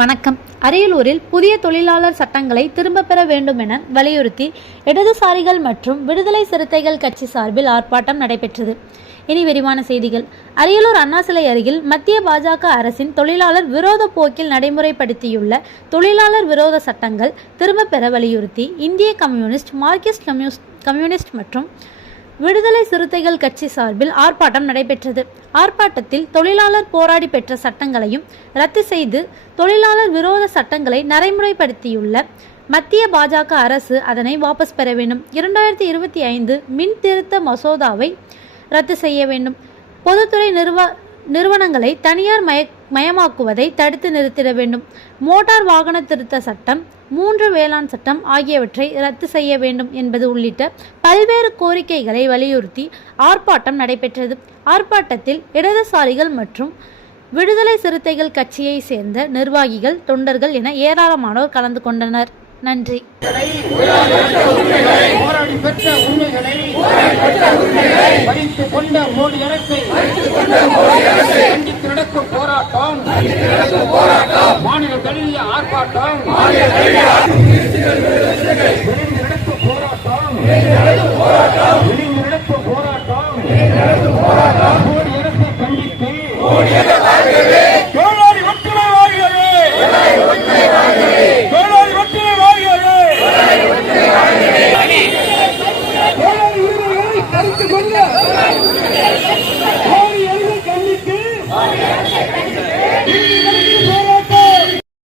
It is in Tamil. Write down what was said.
வணக்கம். அரியலூரில் புதிய தொழிலாளர் சட்டங்களை திரும்பப் பெற வேண்டும் என வலியுறுத்தி இடதுசாரிகள் மற்றும் விடுதலை சிறுத்தைகள் கட்சி சார்பில் ஆர்ப்பாட்டம் நடைபெற்றது. இனி விரிவான செய்திகள். அரியலூர் அண்ணா சிலை அருகில் மத்திய பாஜக அரசின் தொழிலாளர் விரோத போக்கில் நடைமுறைப்படுத்தியுள்ள தொழிலாளர் விரோத சட்டங்கள் திரும்ப பெற வலியுறுத்தி இந்திய கம்யூனிஸ்ட் மார்க்சிஸ்ட் கம்யூனிஸ்ட் கம்யூனிஸ்ட் மற்றும் விடுதலை சிறுத்தைகள் கட்சி சார்பில் ஆர்ப்பாட்டம் நடைபெற்றது. ஆர்ப்பாட்டத்தில் தொழிலாளர் போராடி பெற்ற சட்டங்களையும் ரத்து செய்து தொழிலாளர் விரோத சட்டங்களை நடைமுறைப்படுத்தியுள்ள மத்திய பாஜக அரசு அதனை வாபஸ் பெற வேண்டும். இரண்டாயிரத்தி இருபத்தி ஐந்து மின் திருத்த மசோதாவை ரத்து செய்ய வேண்டும். பொதுத்துறை நிர்வாக நிறுவனங்களை தனியார் மய மயமாக்குவதை தடுத்து நிறுத்திட வேண்டும். மோட்டார் வாகன திருத்த சட்டம் மூன்று வேளாண் சட்டம் ஆகியவற்றை ரத்து செய்ய வேண்டும் என்பது உள்ளிட்ட பல்வேறு கோரிக்கைகளை வலியுறுத்தி ஆர்ப்பாட்டம் நடைபெற்றது. ஆர்ப்பாட்டத்தில் இடதுசாரிகள் மற்றும் விடுதலை சிறுத்தைகள் கட்சியை சேர்ந்த நிர்வாகிகள் தொண்டர்கள் என ஏராளமானோர் கலந்து கொண்டனர். நன்றி. பெற்ற உண்மைகளை கொண்ட மோடி அரசை ஆர்ப்பாட்டம் மாநில தழுவிய ஆர்ப்பாட்டம். நடப்பு போராட்டம். நடப்பு போராட்டம். கோடியரசை கண்டித்து. கோடாரி ஒற்றுமை வாழ்கிறது கோடாரி ஒற்றுமை வாழ்கிறது கோடாரி உரிமைகளை பறித்துக் கொள்ள.